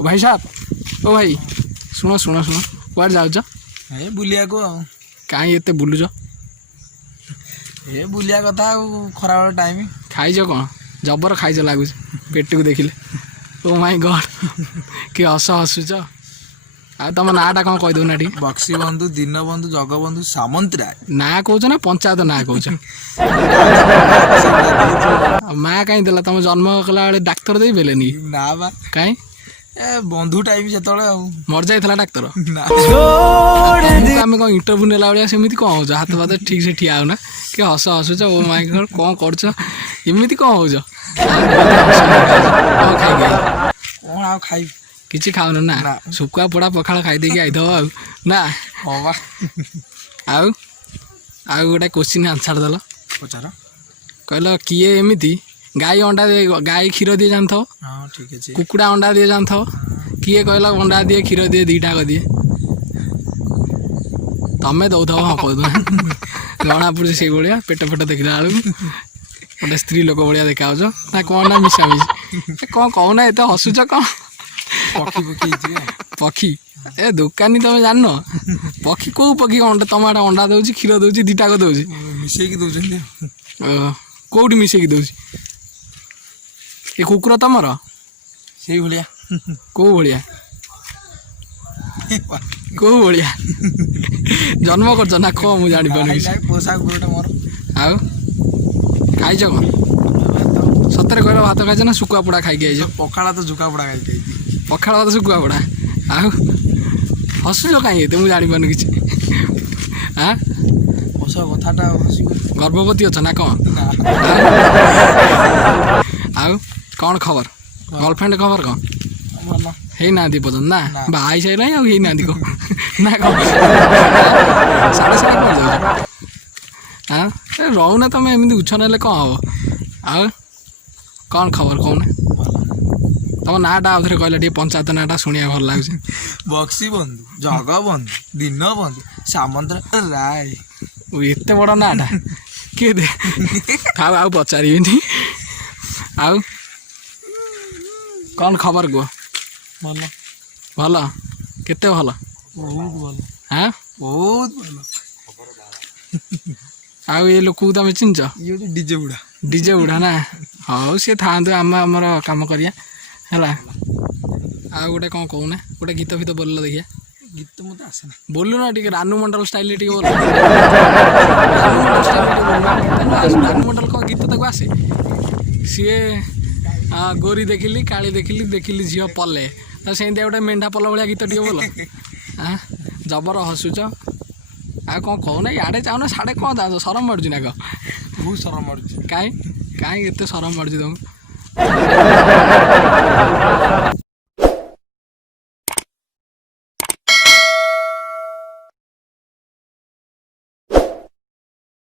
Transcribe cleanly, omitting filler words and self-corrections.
भाई साहब ओ भाई शुण शुण शुण कुआडे जाऊच ए बुलिया को कहीं एत बुलुच ए बुलिया कथा खरा वाला टाइम खाइज कौन जबर खाइज लगुच पेट को देखिले ओ माय गॉड कि हस हसुच आ तुम नाटा कौन कहीदे ना टी बक्सी बंधु दिन बंधु जगबंधु सामंतराय ना कौच ना पंचायत ना कौच माँ कहीं देला तुम जन्म कला बेले डाक्तर दे बेलेनी ना बा कहीं ए बंधु टाइम से मर जाइला डाक्तर ना आम कौन इंटरव्यू नेला भाया सेमती कौन हो हाथ पात ठीक से ठिया होना कि हस हसुच ओ माय गॉड कौन करमती कौन हो कौन आ खाई किसी खाऊन ना शुखुआ पोड़ा पखाड़ खाई आईथव ना हाँ बा आउ आउ गोटे क्वेश्चन आंसर देल पचार कहल किए एमती गाई अंडा दे गाई क्षीर दिए जानथव हाँ ठीक है कुकुड़ा अंडा दिए जानथव किए कहल अंडा दिए क्षीर दिए दीटा दिए तमें दौथव हाँ कह जना पड़ी से भाया पेट फेट देखला बेलू गोटे स्त्री लोक भाया देखा ना कौन ना मिशामिशी कौन कहना एत हसुच कौन पक्षी पक्षी पक्षी ए दुकानी तुम जान पक्षी कौ पक्षी अंडा तुम अंडा दौर क्षीर दौर दीटा दौर मिसेक दौरान कौटी मिसेक दौर ये कुकुर तुमर से भाया कौ भाया कौ भाया जन्म कर ना कह मुझे जापार पोषा कुकुरटा मोर आउ खाइच कौन सतरे कहल भात खाइछ ना शुखुआ पोड़ा खाई आइज पखाड़ा तो झुका पड़ा खाई पखाड़ भात शुखुआ पोड़ा आउ हसुच कहीं एत मुझे जापार कि हाँ हस कथाटा गर्भवती अच ना कौन आउ कौन खबर गर्लफ्रेंड खबर कौन भल है ना पर्यटन ना बाई सारे है ना को ना कौन साढ़े साढ़े कौन जाऊ हाँ रोना तुम एमती उछन हेल्ले कौन हम आउ कौन खबर कौन तुम नाटा आउ थे कहला पंचायत नाटा शुणा भल लगे बक्सी बंधु जगबंधु दिन बंधु सामंत राय एत बड़ नाटा किए दे था आउ पचार आउ कौन खबर कह भल भल केते भल बहुत भल हाँ बहुत भल आउ ये लोक तुम चिन्च ये डीजे बुढ़ा डीजे बुढ़ा ना हाँ सी था आमर कम करिया है आउ गोटे कौन कहना गोटे गीत फीत बोल देखिए गीत मत आसे ना बोलू ना टे रानू मंडल स्टाइल बोल रानू मंडल कौन गीत तक आसे सी गोरी देखिली काली देखिली झील पले तो से गोटे मेढ़ा पल भाया गीत टे बोल हाँ जबर हसुच आ कौन कहना इे चाहना साढ़े कौन जाओ सरम मार्च ना कह बहुत शरम मार्च कहीं एत सरम मार्च तुमको